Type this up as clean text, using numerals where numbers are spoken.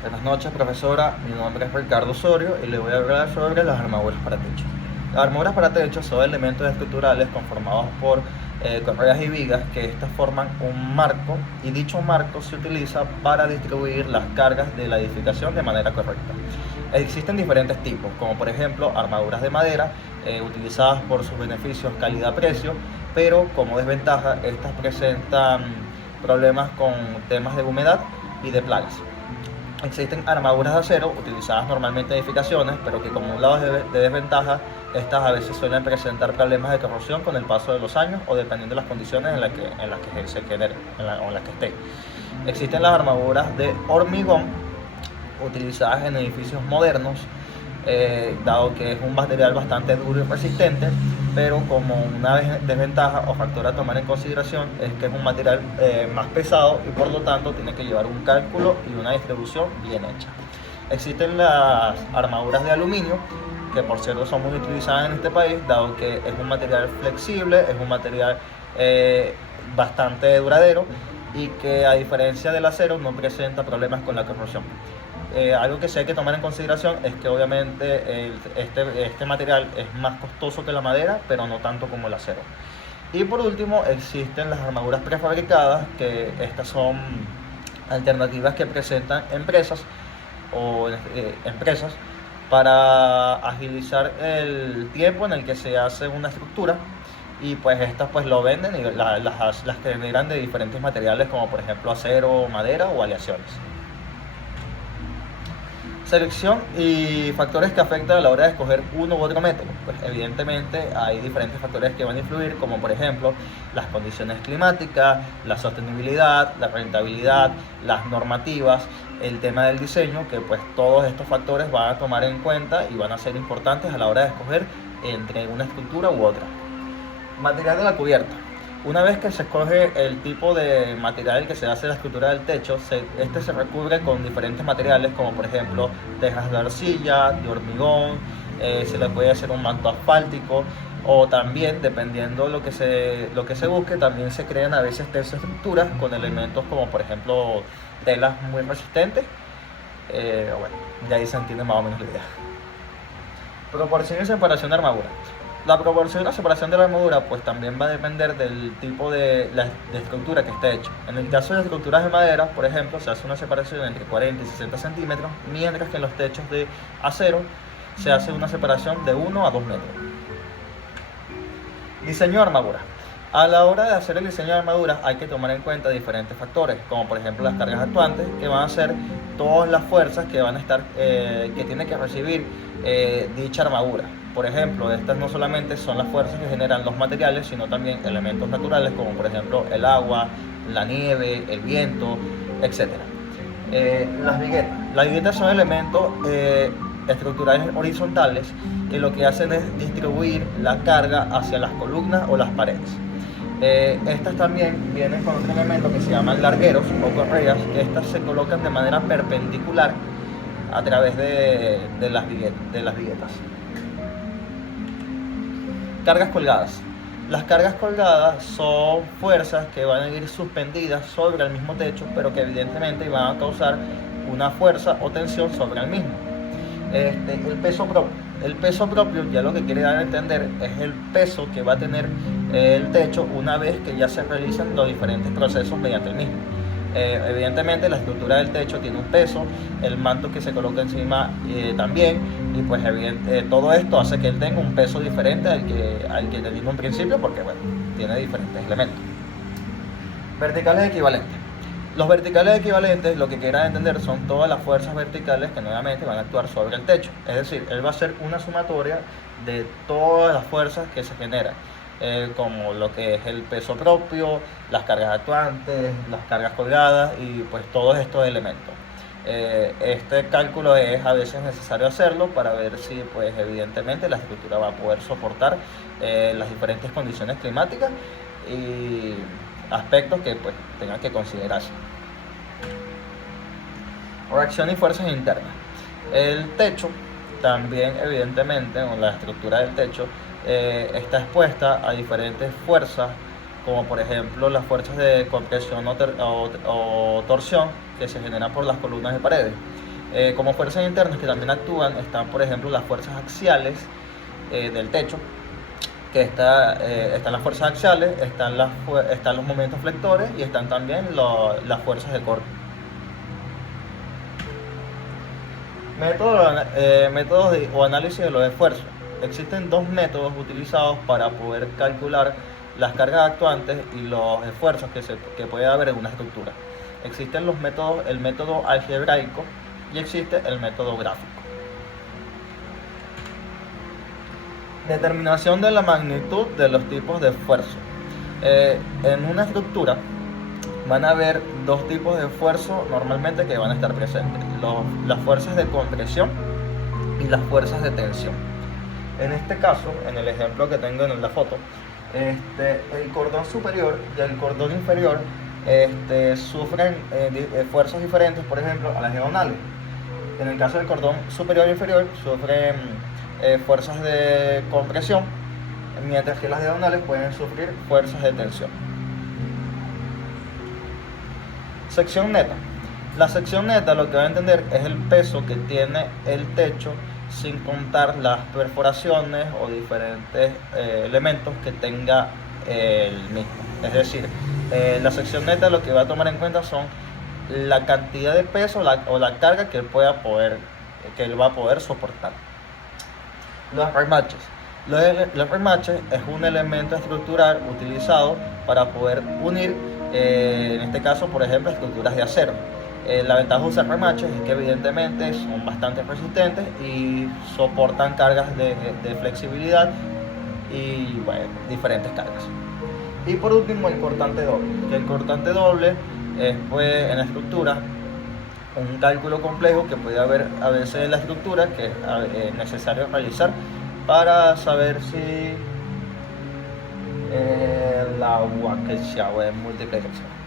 Buenas noches, profesora. Mi nombre es Ricardo Osorio y le voy a hablar sobre las armaduras para techo. Las armaduras para techo son elementos estructurales conformados por correas y vigas que estas forman un marco, y dicho marco se utiliza para distribuir las cargas de la edificación de manera correcta. Existen diferentes tipos, como por ejemplo armaduras de madera, utilizadas por sus beneficios calidad-precio, pero como desventaja estas presentan problemas con temas de humedad y de plagas. Existen armaduras de acero utilizadas normalmente en edificaciones, pero que como un lado de desventaja, estas a veces suelen presentar problemas de corrosión con el paso de los años o dependiendo de las condiciones en las que se genere o en las que esté. Existen las armaduras de hormigón utilizadas en edificios modernos, dado que es un material bastante duro y resistente, pero como una desventaja o factor a tomar en consideración es que es un material más pesado y por lo tanto tiene que llevar un cálculo y una distribución bien hecha. Existen las armaduras de aluminio, que por cierto son muy utilizadas en este país, dado que es un material flexible, es un material bastante duradero y que a diferencia del acero no presenta problemas con la corrosión. Algo que sí hay que tomar en consideración es que obviamente este material es más costoso que la madera, pero no tanto como el acero. Y por último existen las armaduras prefabricadas, que estas son alternativas que presentan empresas para agilizar el tiempo en el que se hace una estructura, y pues estas pues lo venden y las generan de diferentes materiales como por ejemplo acero, madera o aleaciones. Selección y factores que afectan a la hora de escoger uno u otro método. Pues evidentemente hay diferentes factores que van a influir, como por ejemplo las condiciones climáticas, la sostenibilidad, la rentabilidad, las normativas, el tema del diseño, que pues todos estos factores van a tomar en cuenta y van a ser importantes a la hora de escoger entre una estructura u otra. Material de la cubierta. Una vez que se escoge el tipo de material que se hace la estructura del techo, este se recubre con diferentes materiales, como por ejemplo tejas de arcilla, de hormigón, se le puede hacer un manto asfáltico, o también, dependiendo lo que se busque, también se crean a veces estructuras con elementos como por ejemplo telas muy resistentes. Bueno, ya ahí se entiende más o menos la idea. Proporción y separación de armadura. La proporción y la separación de la armadura pues también va a depender del tipo de estructura que esté hecho. En el caso de las estructuras de madera, por ejemplo, se hace una separación entre 40 y 60 centímetros, mientras que en los techos de acero se hace una separación de 1 a 2 metros. Diseño de armadura. A la hora de hacer el diseño de armaduras hay que tomar en cuenta diferentes factores, como por ejemplo las cargas actuantes, que van a ser todas las fuerzas que van a estar, que tiene que recibir dicha armadura. Por ejemplo, estas no solamente son las fuerzas que generan los materiales, sino también elementos naturales, como por ejemplo el agua, la nieve, el viento, etc. Las viguetas son elementos estructurales horizontales que lo que hacen es distribuir la carga hacia las columnas o las paredes. Estas también vienen con otro elemento que se llaman largueros o correas, que estas se colocan de manera perpendicular a través de las viguetas. Cargas colgadas. Las cargas colgadas son fuerzas que van a ir suspendidas sobre el mismo techo, pero que evidentemente van a causar una fuerza o tensión sobre el mismo. El peso propio ya lo que quiere dar a entender es el peso que va a tener el techo una vez que ya se realizan los diferentes procesos mediante el mismo. Evidentemente la estructura del techo tiene un peso, el manto que se coloca encima también, y pues todo esto hace que él tenga un peso diferente al que le dimos en principio, porque bueno, tiene diferentes elementos. Verticales equivalentes. Los verticales equivalentes lo que quieran entender son todas las fuerzas verticales que nuevamente van a actuar sobre el techo, es decir, él va a ser una sumatoria de todas las fuerzas que se generan. Como lo que es el peso propio, las cargas actuantes, las cargas colgadas y pues todos estos elementos. Este cálculo es a veces necesario hacerlo para ver si pues evidentemente la estructura va a poder soportar las diferentes condiciones climáticas y aspectos que pues tengan que considerarse. Reacción y fuerzas internas. El techo también evidentemente, o la estructura del techo, está expuesta a diferentes fuerzas, como por ejemplo las fuerzas de compresión o torsión que se generan por las columnas de paredes. Como fuerzas internas que también actúan están, por ejemplo, las fuerzas axiales del techo, que están las fuerzas axiales, están los momentos flectores y están también las fuerzas de corte. Métodos o análisis de los esfuerzos. Existen dos métodos utilizados para poder calcular las cargas actuantes y los esfuerzos que puede haber en una estructura. Existen el método algebraico y existe el método gráfico. Determinación de la magnitud de los tipos de esfuerzo. En una estructura van a haber dos tipos de esfuerzo normalmente que van a estar presentes: las fuerzas de compresión y las fuerzas de tensión. En este caso, en el ejemplo que tengo en la foto, el cordón superior y el cordón inferior sufren fuerzas diferentes, por ejemplo, a las diagonales. En el caso del cordón superior e inferior sufren fuerzas de compresión, mientras que las diagonales pueden sufrir fuerzas de tensión. Sección neta. La sección neta lo que va a entender es el peso que tiene el techo sin contar las perforaciones o diferentes elementos que tenga el mismo. Es decir, la sección neta lo que va a tomar en cuenta son la cantidad de peso o la carga que él va a poder soportar. Los remaches. Los remaches es un elemento estructural utilizado para poder unir, en este caso, por ejemplo, estructuras de acero. La ventaja de usar remaches es que evidentemente son bastante resistentes y soportan cargas de flexibilidad y, bueno, diferentes cargas. Y por último, el cortante doble. El cortante doble es, pues, en la estructura un cálculo complejo que puede haber a veces en la estructura que es necesario realizar para saber si el agua que se haga es multiplicación.